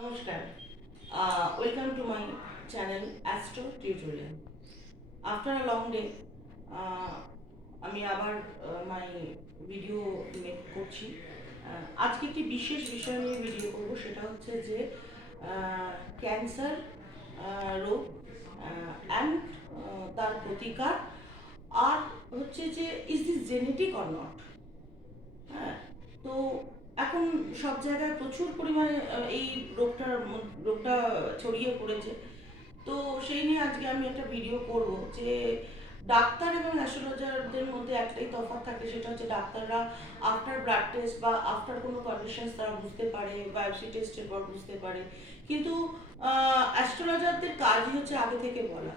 Namaskar. Welcome to my channel Astro Tutorial. After a long day, আমি আবার my video make করছি। আজকে একটি বিশেষ বিষয় নিয়ে ভিডিও করব, সেটা হচ্ছে যে ক্যান্সার রোগ অ্যান্ড তার প্রতিকার, আর হচ্ছে যে is this genetic or not. হ্যাঁ, তো এখন সব জায়গায় প্রচুর পরিমাণে এই রোগটা ছড়িয়ে পড়েছে। তো সেই নিয়ে আজকে আমি একটা ভিডিও করব যে ডাক্তার এবং অ্যাস্ট্রোলজারদের মধ্যে একটাই তফাৎ থাকে, সেটা হচ্ছে ডাক্তাররা আফটার ব্লাড টেস্ট বা আফটার কোনো কন্ডিশনস তারা বুঝতে পারে, বায়োপসি টেস্টের পর বুঝতে পারে, কিন্তু অ্যাস্ট্রোলজারদের কাজই হচ্ছে আগে থেকে বলা,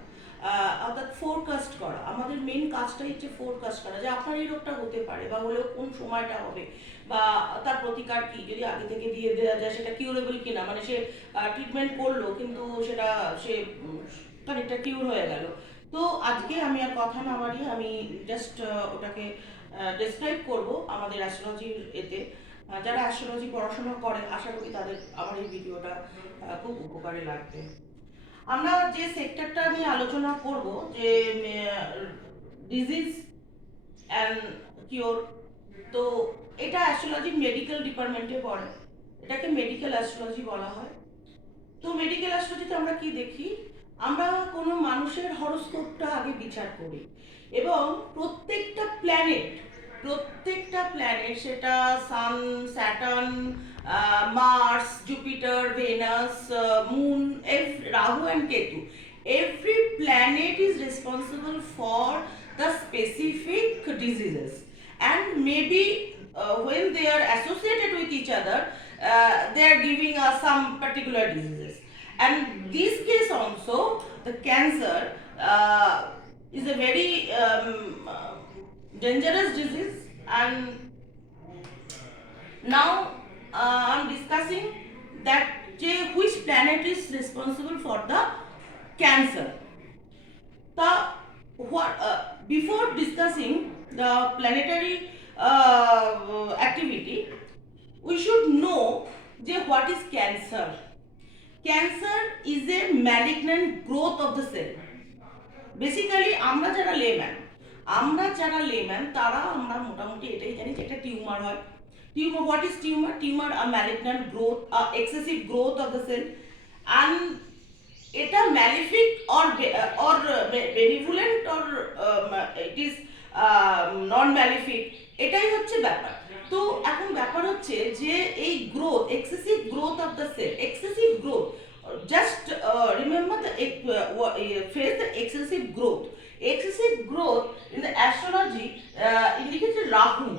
অর্থাৎ ফোরকাস্ট করা। আমাদের মেন কাজটাই হচ্ছে ফোরকাস্ট করা যে আপনার এই রোগটা হতে পারে বা হলেও কোন সময়টা হবে বা তার প্রতিকার কি, যদি আগে থেকে দিয়ে দেওয়া যায় সেটা কিউরেবল কিনা, মানে সে ট্রিটমেন্ট করলো কিন্তু সেটা সে খানিকটা কিউর হয়ে গেল। তো আজকে আমি আর কথা না বাড়িয়ে আমি জাস্ট ওটাকে ডেসক্রাইব করব আমাদের অ্যাস্ট্রোলজির এতে। যারা অ্যাস্ট্রোলজি পড়াশোনা করে আশা করি তাদের আমার এই ভিডিওটা খুব উপকারে লাগবে। আমরা যে সেক্টরটা নিয়ে আলোচনা করব, যে ডিজিজ অ্যান্ড কিওর, তো এটা অ্যাস্ট্রোলজি মেডিকেল ডিপার্টমেন্টে পড়ে, এটাকে মেডিকেল অ্যাস্ট্রোলজি বলা হয়। তো মেডিকেল অ্যাস্ট্রোলজিতে আমরা কি দেখি, আমরা কোনো মানুষের হরোস্কোপটা আগে বিচার করি এবং প্রত্যেকটা প্ল্যানেট সেটা sun, Saturn, Mars, Jupiter, Venus, moon, Rahu and Ketu, every planet is responsible for the specific diseases, and maybe when they are associated with each other, they are giving us some particular diseases. And this case also, the cancer is a very dangerous disease. And now I'm discussing that which planet is responsible for the cancer. The what before discussing the planetary activity, we should know what is cancer. Cancer is a malignant growth of the cell. Basically আমরা যারা layman তারা আমরা মোটামুটি এটাই জানি যে একটা tumour হয়। Tumour, what is tumour? Tumour a malignant growth, excessive growth of the cell, and এটা malefic or benevolent or it is non malefic, এটাই হচ্ছে ব্যাপার। তো এখন ব্যাপার হচ্ছে যে এই growth, excessive growth of the cell, excessive growth, just remember the phrase, the excessive growth. Excessive growth in the astrology indicates Rahu.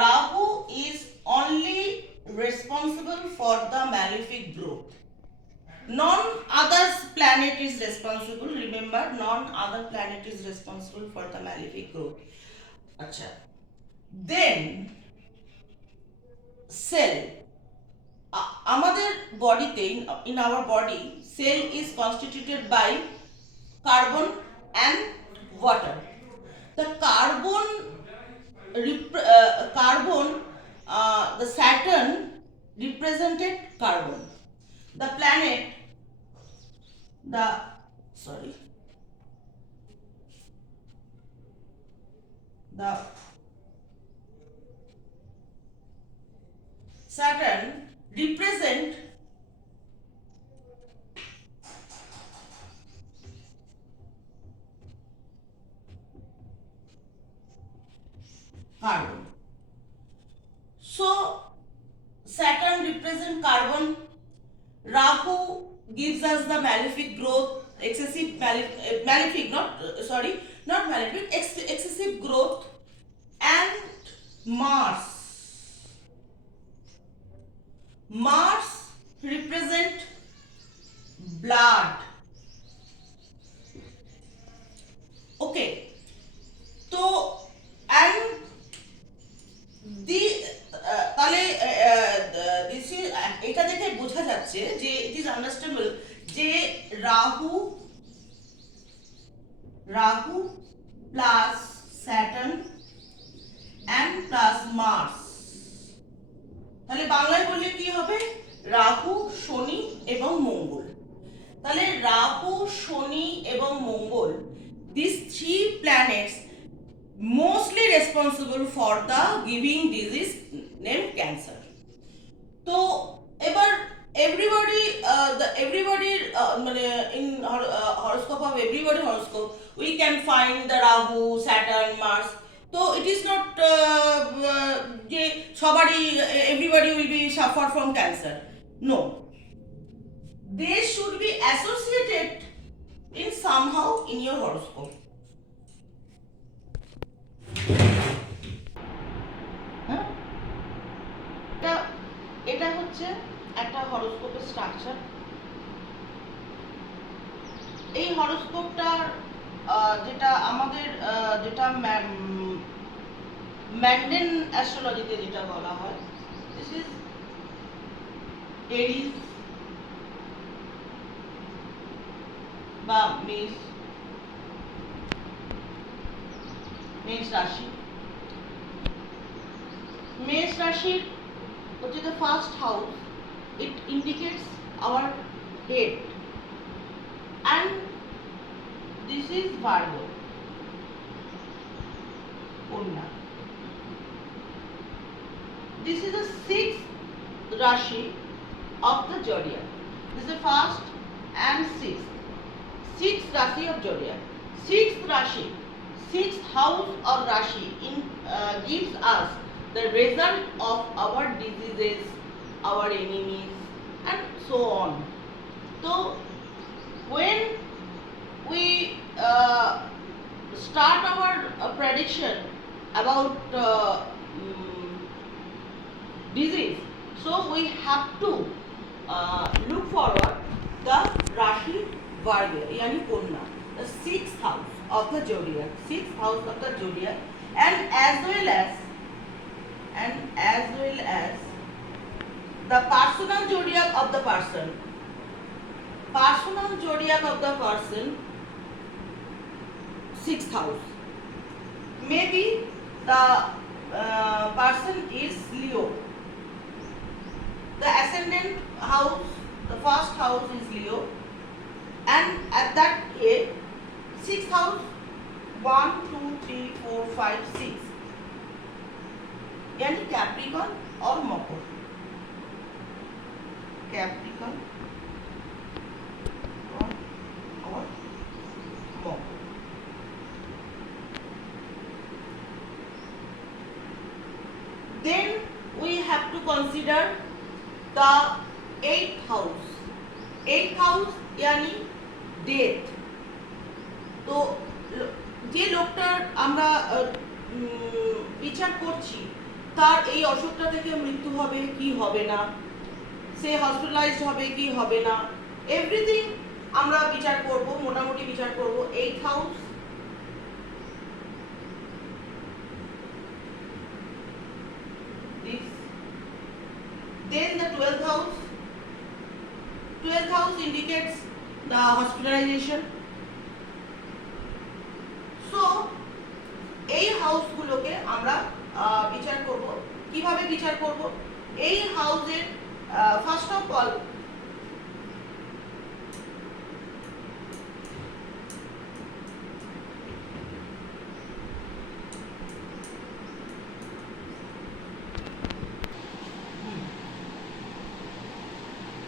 Rahu is only responsible for the malefic growth. None other planet is responsible. Remember, none other planet is responsible for the malefic growth. Acha. Then cell. আমাদের বডিতে, in our body, cell is constituted by carbon and water. The the Saturn represented carbon. The planet, the sorry, the Saturn represent carbon. So Saturn represent carbon. Rahu gives us the malefic growth, excessive malefic, not malefic, excessive growth. And Mars represent blood. Okay, তো and তাহলে এটা দেখে বোঝা যাচ্ছে যে ইট is understandable যে Rahu plus Saturn and plus Mars, তাহলে বাংলায় বললে কি হবে? রাহু, শনি এবং মঙ্গল। তাহলে রাহু, শনি এবং মঙ্গল, these three planets mostly responsible for the giving disease named cancer. তো এবার everybody মানে in horoscope of everybody horoscope we can find the Rahu, Saturn, Mars. তো it is not যে সবারই everybody will be suffer from cancer. No, they should be associated in somehow in your horoscope. হ্যাঁ, এটা হচ্ছে একটা হরোস্কোপের structure. এই হরোস্কোপটার যেটা আমাদের যেটা ম্যান্ডেন অ্যাস্ট্রোলজিতে যেটা বলা হয়, দিস ইজ এরিস বা মেষ রাশি। মেষ রাশির হচ্ছে the first house, it indicates our head, and this is Virgo, Kanya. This is the sixth Rashi of the zodiac. This is the first and sixth Rashi of zodiac. Sixth Rashi, sixth house of Rashi gives us the result of our diseases, our enemies, and so on. So when we start our prediction about disease, so we have to look forward the Rashi Virgo, yani Kanya, the sixth house of the zodiac, and as well as the personal zodiac of the person, sixth house. Maybe the person is Leo. The ascendant house, the first house is Leo, and at that age, sixth house, 1, 2, 3, 4, 5, 6, yani Capricorn or Makar. Capricorn or Makar. Then we have to consider the eighth house. Eighth house yani death. তো যে লোকটার আমরা বিচার করছি তার এই অসুখটা থেকে মৃত্যু হবে কি হবে না, সে হসপিটালাইজড হবে কি হবে না, এভরিথিং আমরা বিচার করব, মোটামুটি বিচার করব। Eighth house, this, then the 12th house. 12th house indicates the hospitalization. So এই হাউসগুলোকে আমরা বিচার করব। কিভাবে বিচার করব? এই হাউসের first of all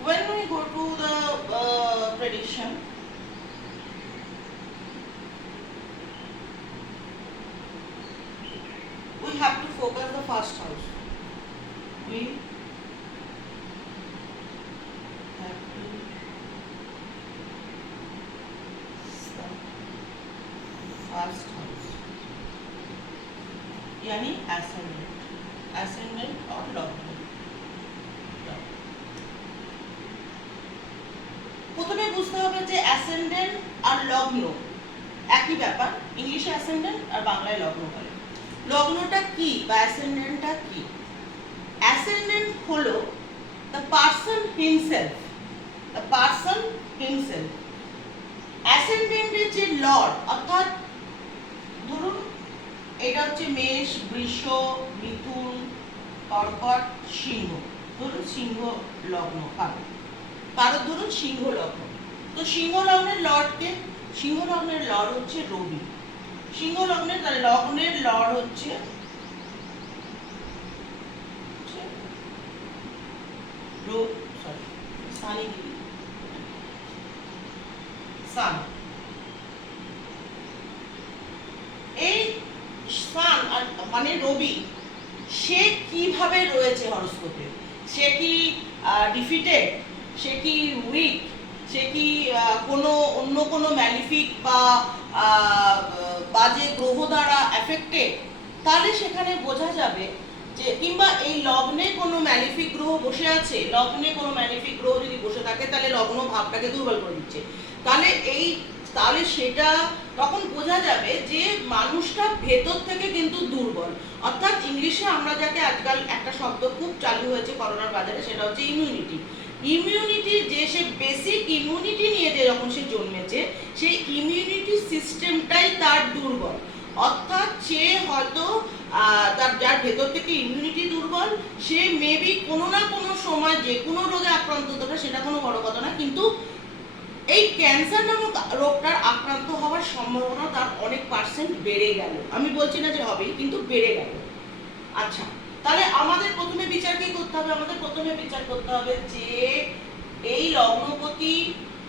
when we go to the prediction, we have to focus the first house. We have to first house, yani ascendant or logna. প্রথমে বুঝতে হবে যে অ্যাসেন্ডেন্ট আর লগ্ন একই ব্যাপার। ইংলিশে অ্যাসেন্ডেন্ট আর বাংলায় লগ্ন বলে। লগ্নটা কি বা অ্যাসেন্ডেন্টটা কি? অ্যাসেন্ডেন্ট হলো দ্য পারসন হিমসেলফ, অ্যাসেন্ডেন্টের যে লর্ড, অর্থাৎ ধরুন এটা হচ্ছে মেষ, বৃষ, মিথুন, কর্কট, সিংহ। ধরুন সিংহ লগ্ন কারো ধরুন সিংহ লগ্ন। তো সিংহ লগ্নের লর্ডকে, সিংহ লগ্নের লর্ড হচ্ছে রবি। সিংহ লগ্নের লগ্নের লর্ড হচ্ছে সান। এই সান মানে রবি, সে কিভাবে রয়েছে হরোস্কোপে? সে কি ডিফিটেড, সে কি উইক, সে কি কোনো অন্য কোনো ম্যালিফিক বা বাজে গ্রহ দ্বারা অ্যাফেক্টেড? তাহলে সেখানে বোঝা যাবে যে, কিংবা এই লগ্নে কোনো ম্যালিফিক গ্রহ বসে আছে, লগ্নে কোনো ম্যালিফিক গ্রহ যদি বসে থাকে তাহলে লগ্ন ভাবটাকে দুর্বল করে দিচ্ছে। তাহলে সেটা তখন বোঝা যাবে যে মানুষটা ভেতর থেকে কিন্তু দুর্বল। অর্থাৎ ইংলিশে আমরা যাকে আজকাল একটা শব্দ খুব চালু হয়েছে করোনার বাজারে, সেটা হচ্ছে ইমিউনিটি। ইমিউনিটি, যে সে বেসিক ইমিউনিটি নিয়ে যে যখন সে জন্মেছে, সেই ইমিউনিটি সিস্টেমটাই তার দুর্বল। অর্থাৎ সে হয়তো তার যার ভেতর থেকে ইমিউনিটি দুর্বল, সে মেবি কোনো না কোনো সময় যে কোনো রোগে আক্রান্ত হতে পারে, সেটা কোনো বড় কথা না, কিন্তু এই ক্যান্সার নামক রোগটার আক্রান্ত হওয়ার সম্ভাবনা তার অনেক পার্সেন্ট বেড়ে গেল। আমি বলছি না যে হবেই, কিন্তু বেড়ে গেল। আচ্ছা, তাহলে আমাদের প্রথমে বিচার কি করতে হবে? আমাদের প্রথমে বিচার করতে হবে যে এই লগ্নপতি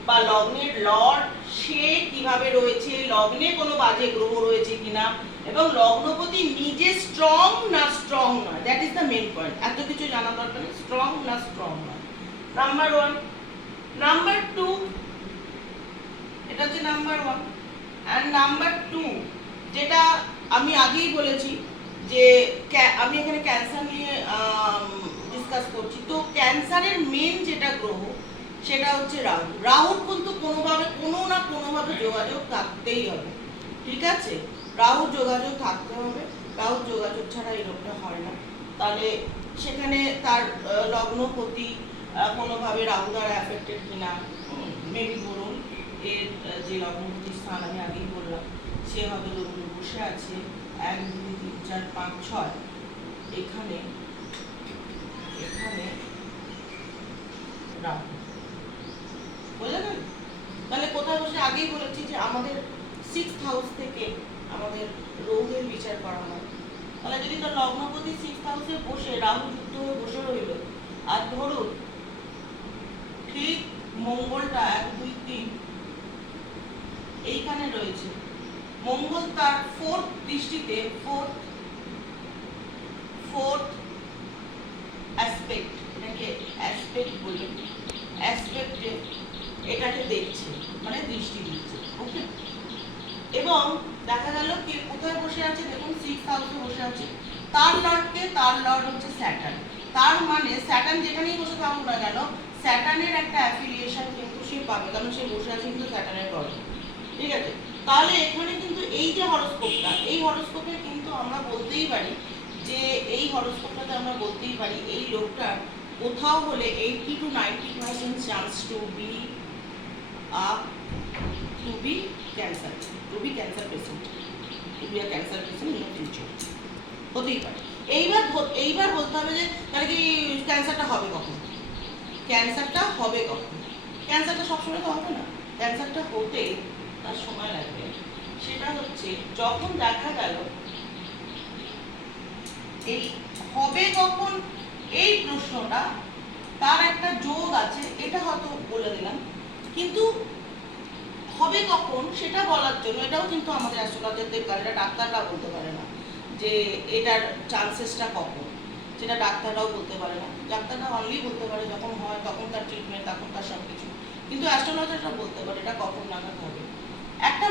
বা লগ্নের লর্ড সে কিভাবে রয়েছে, লগ্নে কোনো বাজে গ্রহ রয়েছে কিনা, এবং লগ্নপতি নিজে স্ট্রং না স্ট্রং নয়, that is the main point. এত কিছু জানা দরকার নেই, স্ট্রং না স্ট্রং নয়, নাম্বার 1। নাম্বার 2, এটা হচ্ছে নাম্বার 1। অ্যান্ড নাম্বার 2, যেটা আমি আগেই বলেছি যে আমি এখানে ক্যান্সার নিয়ে ডিসকাস করছি। তো ক্যান্সারের মেন যেটা গ্রহ সেটা হচ্ছে রাহু। রাহুর কিন্তু কোনোভাবে কোনো না কোনোভাবে যোগাযোগ থাকতেই হবে, ঠিক আছে? রাহুর যোগাযোগ থাকতে হবে, রাহুর যোগাযোগ ছাড়া এই রোগটা হয় না। তাহলে সেখানে তার লগ্নপতি কোনোভাবে রাহু দ্বারা অ্যাফেক্টেড কিনা, মেবি ধরুন এর যে লগ্নপতির স্থান আমি আগেই বললাম, সে হবে ধরুন বসে আছে 1 2 3 4 5 6 এখানে, এখানে রাহু, বুঝলে গেল? তাহলে কোথায় বসে? আগেই বলেছি যে আমাদের 6th হাউস থেকে আমাদের রোগের বিচার করা হয়। তাহলে যদি তার লগ্নপতি 6th হাউসে বসে রাহু যুক্ত হয়ে বসে রইল, আর ধরুন ঠিক মঙ্গলটা 1 2 3 এইখানে রয়েছে, মঙ্গল তার 4th দৃষ্টিতে, 4th অ্যাসপেক্ট, এটাকে অ্যাসপেক্ট বলি, অ্যাসপেক্টে এটাকে দেখছে, মানে দৃষ্টি দিচ্ছে, ওকে? এবং দেখা গেল কে কোথায় বসে আছে? দেখুন 6th হাউসে বসে আছে। তার লর্ডকে, তার লর্ড হচ্ছে স্যাটার্ন। তার মানে স্যাটার্ন যেখানেই বসে থাকুক না কেন, স্যাটার্নের একটা অ্যাফিলিয়েশন কিন্তু সে পাবে, কারণ সে বসে আছে কিন্তু স্যাটার্নের লর্ডে, ঠিক আছে? তাহলে এখানে কিন্তু এই যে হরোস্কোপটা, এই হরোস্কোপে কিন্তু আমরা বলতেই পারি যে এই হরোস্কোপটাতে আমরা বলতেই পারি এই লোকটার কোথাও হলে 80 to 90% chance to be cancer, to be cancer patient, to be a cancer patient in the future, হতেই পারে। এইবার বলতে হবে যে তাহলে কি ক্যান্সারটা হবে কখন? ক্যান্সারটা হবে কখন? ক্যান্সারটা সবসময় তো হবে না, ক্যান্সারটা হতে তার সময় লাগবে। সেটা হচ্ছে যখন দেখা গেল এই হবে কখন, এই প্রশ্নটা তার একটা যোগ আছে, এটা হয়তো বলে দিলাম, কিন্তু হবে কখন সেটা বলার জন্য এটাও কিন্তু আমাদের অ্যাস্ট্রোলজারদের কাজ, এটা ডাক্তাররা বলতে পারে না যে এটার চান্সেসটা কখন, সেটা ডাক্তাররাও বলতে পারে না। ডাক্তাররা অনলি বলতে পারে যখন হয়, তখন তার ট্রিটমেন্ট, তখন তার সব কিছু, কিন্তু অ্যাস্ট্রোলজাররা বলতে পারে এটা কখন নাগাদ হবে। একটা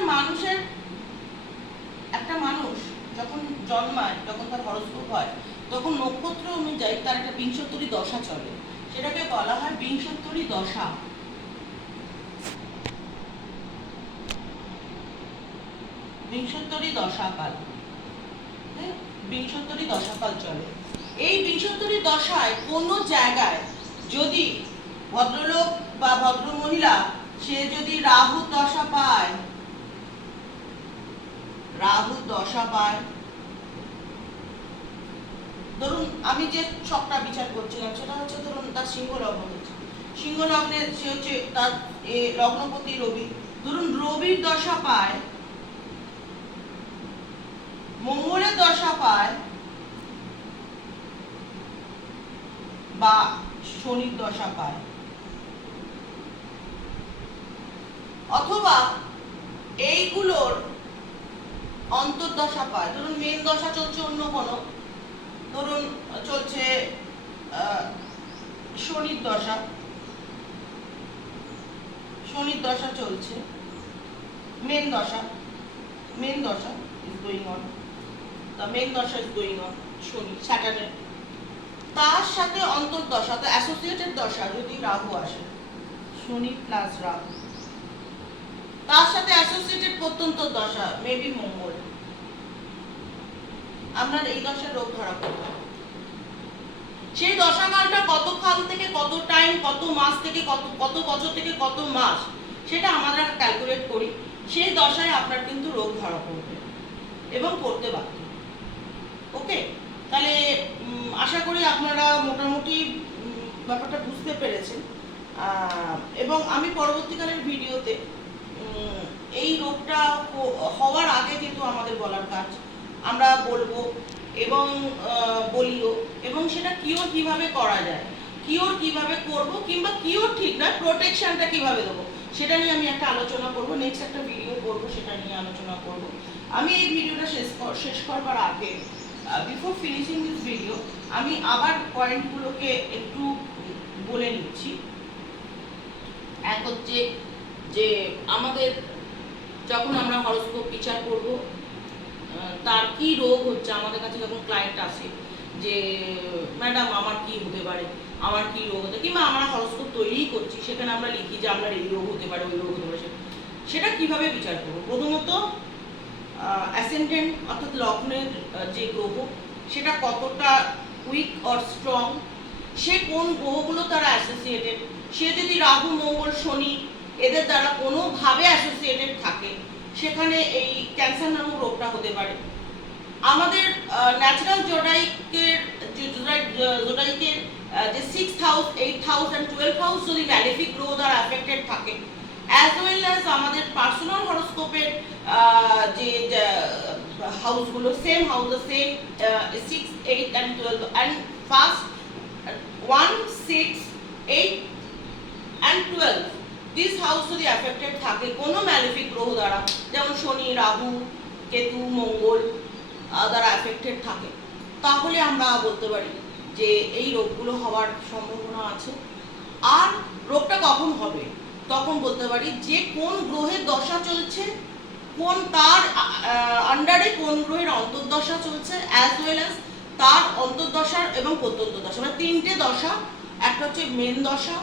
মানুষ যখন জন্মায়, যখন তার হরোস্কোপ হয়, তখন নক্ষত্র অনুযায়ী তার একটা বিংশোত্তরী দশা চলে, সেটাকে বলা হয় বিংশোত্তরী দশা। বিংশোত্তরী দশাকাল, বিংশোত্তরী দশাকাল চলে। এই বিংশোত্তরী দশায় কোনো জায়গায় যদি ভদ্রলোক বা ভদ্রমহিলা সে যদি রাহু দশা পায়, রাহু দশা পায়, ধরুন আমি যে ছকটা বিচার করছিলাম সেটা হচ্ছে ধরুন তার সিংহ লগ্ন হচ্ছে, সিংহ লগ্নের সে হচ্ছে তার লগ্নপতি রবি, ধরুন রবির দশা পায়, মঙ্গলের দশা পায় বা শনির দশা পায়, অথবা এইগুলোর অন্তর্দশা পায়। ধরুন মেন দশা চলছে অন্য কোনো, ধরুন চলছে শনির দশা, শনির দশা চলছে, মেন দশা is going on, the main দশা is going on শনি স্যাটার্নের, তার সাথে অন্তর্দশা তো অ্যাসোসিয়েটেড দশা যদি রাহু আসে, শনি প্লাস রাহু, তার সাথে অ্যাসোসিয়েটেড প্রত্যন্ত দশা মেবি মঙ্গল, আপনার এই দশার রোগ ধরা পড়বে। সেই দশাকালটা কত কাল থেকে কত টাইম, কত মাস থেকে কত বছর থেকে কত মাস, সেটা আমরা ক্যালকুলেট করি, সেই দশায় আপনার কিন্তু রোগ ধরা পড়বে এবং পড়তে বাধ্য। ওকে, তাহলে আশা করি আপনারা মোটামুটি ব্যাপারটা বুঝতে পেরেছেন, এবং আমি পরবর্তীকালের ভিডিওতে এই রোগটা হওয়ার আগে যেহেতু আমাদের বলার কাজ আমরা বলবো এবং বলিও, এবং সেটা কিওর কিভাবে করা যায়, কিওর কিভাবে করব, কিংবা কিওর ঠিক নয় প্রোটেকশনটা কিভাবে দেবো, সেটা নিয়ে আমি একটা আলোচনা করব, নেক্সট একটা ভিডিও করব, সেটা নিয়ে আলোচনা করব। আমি এই ভিডিওটা শেষ করবার আগে, বিফোর ফিনিশিং দিস ভিডিও, আমি আবার পয়েন্টগুলোকে একটু বলে নিচ্ছি। এক হচ্ছে যে আমাদের যখন আমরা হরোস্কোপ বিচার করব, তার কি রোগ হচ্ছে, আমাদের কাছে যখন ক্লায়েন্ট আসে যে ম্যাডাম আমার কি হতে পারে, আমার কি রোগ হতে, কিংবা আমরা হরোস্কোপ তৈরিই করছি, সেখানে আমরা লিখি যে আপনার এই রোগ হতে পারে, ওই রোগ হতে পারে, সেটা কিভাবে বিচার করবো? প্রথমত অ্যাসেন্ডেন্ট অর্থাৎ লগ্নের যে গ্রহ সেটা কতটা উইক অর স্ট্রং, সে কোন গ্রহগুলো তারা অ্যাসোসিয়েটেড, সে যদি রাহু মঙ্গল শনি এদের দ্বারা কোনোভাবে অ্যাসোসিয়েটেড থাকে, সেখানে এই ক্যান্সার নামক রোগটা হতে পারে। আমাদের ন্যাচারাল জোডাইকের যে 6th house, 8th house and 12th house যদি ম্যালেফিক গ্রহ দ্বারা অ্যাফেক্টেড থাকে, অ্যাজ ওয়েল অ্যাজ আমাদের পার্সোনাল হরোস্কোপের যে হাউসগুলো same house, same 6, 8 and 12 and first 1, 6, 8 and 12 this house যদি অ্যাফেক্টেড থাকে কোনো ম্যালেফিক গ্রহ দ্বারা, যেমন শনি, রাহু, কেতু, মঙ্গল দ্বারা অ্যাফেক্টেড থাকে, তাহলে আমরা বলতে পারি যে এই রোগগুলো হওয়ার সম্ভাবনা আছে। আর রোগটা কখন হবে, তখন বলতে পারি যে কোন গ্রহের দশা চলছে, কোন তার আন্ডারে কোন গ্রহের অন্তর্দশা চলছে, অ্যাজ ওয়েল অ্যাজ তার অন্তর্দশার এবং প্রত্যন্ত দশা, মানে তিনটে দশা, একটা হচ্ছে মেন দশা,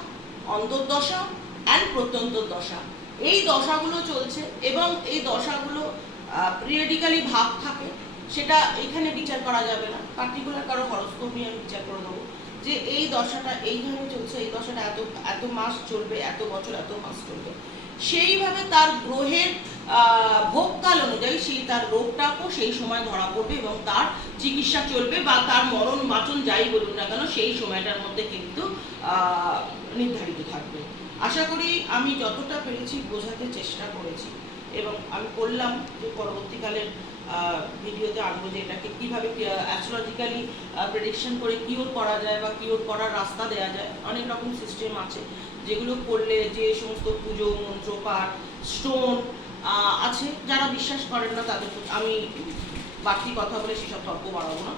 অন্তর্দশা অ্যান্ড প্রত্যন্ত দশা, এই দশাগুলো চলছে এবং এই দশাগুলো পিরিয়ডিক্যালি ভাগ থাকে, সেটা এখানে বিচার করা যাবে না, পার্টিকুলার কারো হরোস্কোপ নিয়ে আমি বিচার করে দেবো যে এই দশাটা এইভাবে চলছে, এই দশাটা এত মাস চলবে, এত বছর এত মাস চলবে, সেইভাবে তার গ্রহের ভোগকাল অনুযায়ী সেই তার রোগটাকেও সেই সময় ধরা পড়বে এবং তার চিকিৎসা চলবে, বা তার মরণ বাঁচন যাই বলুন না কেন সেই সময়টার মধ্যে কিন্তু নির্ধারিত থাকবে। আশা করি আমি যতটা পেরেছি বোঝাতে চেষ্টা করেছি, এবং আমি বললাম যে পরবর্তীকালের ভিডিওতে আনবো যে এটাকে কীভাবে অ্যাস্ট্রোলজিক্যালি প্রেডিকশন করে কিওর করা যায় বা কিওর করার রাস্তা দেওয়া যায়। অনেক রকম সিস্টেম আছে যেগুলো করলে, যে সমস্ত পুজো মন্ত্র পাঠ স্টোন আছে, যারা বিশ্বাস করেন না তাদের আমি বাড়তি কথা বলে সেসব তর্ক বাড়াবো না,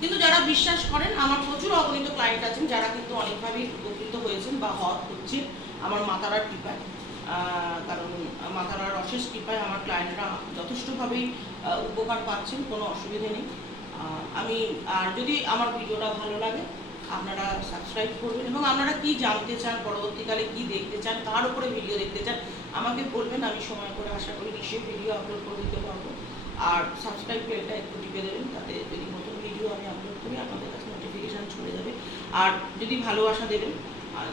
কিন্তু যারা বিশ্বাস করেন, আমার প্রচুর অগণিত ক্লায়েন্ট আছেন যারা কিন্তু অনেকভাবেই উপকৃত হয়েছেন বা হচ্ছে আমার মাতারার কৃপায়, কারণ মাতারার অশেষ কৃপায় আমার ক্লায়েন্টরা যথেষ্টভাবেই উপকার পাচ্ছেন, কোনো অসুবিধে নেই। আমি আর যদি আমার ভিডিওটা ভালো লাগে আপনারা সাবস্ক্রাইব করবেন, এবং আপনারা কি জানতে চান, পরবর্তীকালে কি দেখতে চান, কার উপরে ভিডিও দেখতে চান আমাকে বলবেন, আমি সময় করে আশা করি নিশ্চয়ই ভিডিও আপলোড করে দিতে পারবো। আর সাবস্ক্রাইব বেলটা একটু টিপে দেবেন, তাতে যদি নতুন ভিডিও আমি আপলোড করি আপনাদের কাছে নোটিফিকেশান চলে যাবে। আর যদি ভালোবাসা দেবেন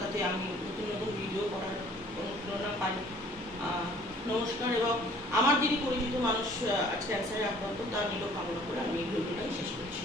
তাতে আমি নতুন নতুন ভিডিও করার অনুপ্রেরণা পাই। নমস্কার, এবং আমার যিনি পরিচিত মানুষ আজ ক্যান্সারে আক্রান্ত তার নিরোগ কামনা করে আমি এই ভিডিওটাই শেষ করছি।